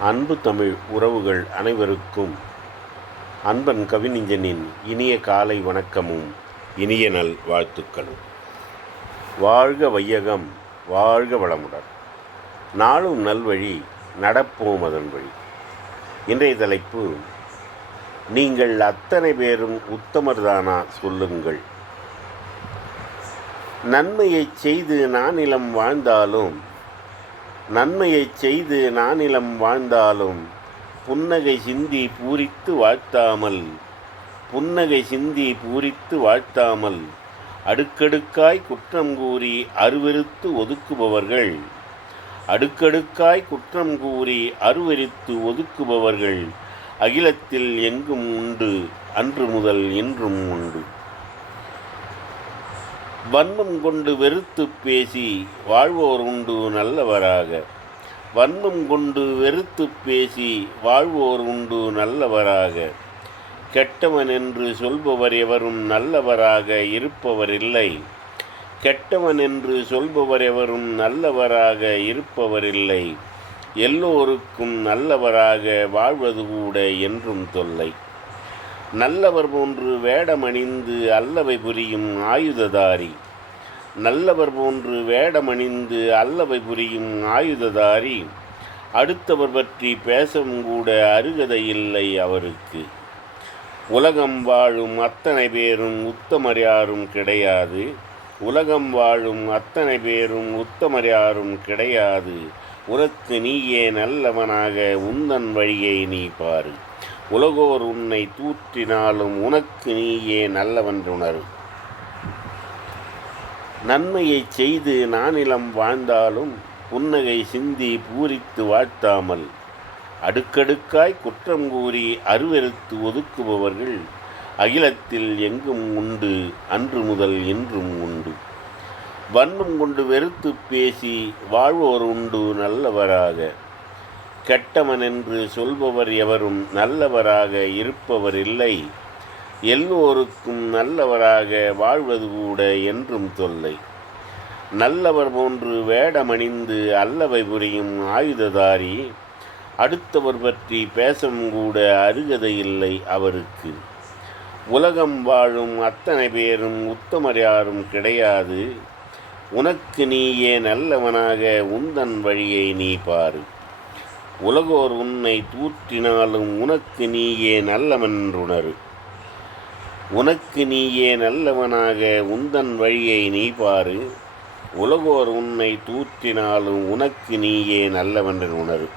அன்பு தமிழ் உறவுகள் அனைவருக்கும் அன்பன் கவிஞனின் இனிய காலை வணக்கமும் இனிய நல் வாழ்த்துக்களும். வாழ்க வையகம் வாழ்க வளமுடன். நாளும் நல்வழி நடப்போம் அதன் வழி இன்றைய தலைப்பு நீங்கள் அத்தனை பேரும் உத்தமர்தானா சொல்லுங்கள். நன்மையைச் செய்து நானிலம் வாழ்ந்தாலும் நன்மையைச் செய்து நானிலம் வாழ்ந்தாலும் புன்னகை சிந்தி பூரித்து வாழ்த்தாமல் புன்னகை சிந்தி பூரித்து வாழ்த்தாமல் அடுக்கடுக்காய் குற்றம் கூறி அருவெறுத்து ஒதுக்குபவர்கள் அடுக்கடுக்காய் குற்றம் கூறி அருவெறித்து ஒதுக்குபவர்கள் அகிலத்தில் எங்கும் உண்டு அன்று முதல் இன்றும் உண்டு. வன்மம் கொண்டு வெறுத்து பேசி வாழ்வோர் உண்டு நல்லவராக. வன்மம் கொண்டு வெறுத்து பேசி வாழ்வோர் உண்டு நல்லவராக. கெட்டவன் என்று சொல்பவர் எவரும் நல்லவராக இருப்பவரில்லை. கெட்டவன் என்று சொல்பவர் எவரும் நல்லவராக இருப்பவரில்லை. எல்லோருக்கும் நல்லவராக வாழ்வது கூட என்றும் தொல்லை. நல்லவர் போன்று வேடமணிந்து அல்லவை புரியும் ஆயுததாரி. நல்லவர் போன்று வேடமணிந்து அல்லவை புரியும் ஆயுததாரி. அடுத்தவர் பற்றி பேசவும் கூட அருகதை இல்லை அவருக்கு. உலகம் வாழும் அத்தனை பேரும் உத்தமர் யாரும் கிடையாது. உலகம் வாழும் அத்தனை பேரும் உத்தமர் யாரும் கிடையாது. உரத்து நீயே நல்லவனாக உந்தன் வழியை நீ பாரு. உலகோர் உன்னை தூற்றினாலும் உனக்கு நீயே நல்லவன்றுணரு நன்மையைச் செய்து நானிலம் வாழ்ந்தாலும் புன்னகை சிந்தி பூரித்து வாழ்த்தாமல் அடுக்கடுக்காய் குற்றம் கூறி அருவெறுத்து ஒதுக்குபவர்கள் அகிலத்தில் எங்கும் உண்டு அன்று முதல் இன்றும் உண்டு. வன்மம் கொண்டு வெறுத்து பேசி வாழ்வோர் உண்டு நல்லவராக. கெட்டவன் என்று சொல்பவர் எவரும் நல்லவராக இருப்பவர் இல்லை எல்லோருக்கும் நல்லவராக வாழ்வது கூட என்றும் தொல்லை. நல்லவர் போன்று வேடமணிந்து அல்லவை புரியும் ஆயுததாரி அடுத்தவர் பற்றி பேசவும் கூட அருகதை இல்லை அவருக்கு. உலகம் வாழும் அத்தனை பேரும் உத்தமர் யாரும் கிடையாது. உனக்கு நீயே நல்லவனாக உந்தன் வழியை நீ பாரு. உலகோர் உன்னை தூற்றினாலும் உனக்கு நீயே நல்லவென்றுணரு உனக்கு நீயே நல்லவனாக உந்தன் வழியை நீ பாரு. உலகோர் உன்னை தூற்றினாலும் உனக்கு நீயே நல்லவென்று உணரு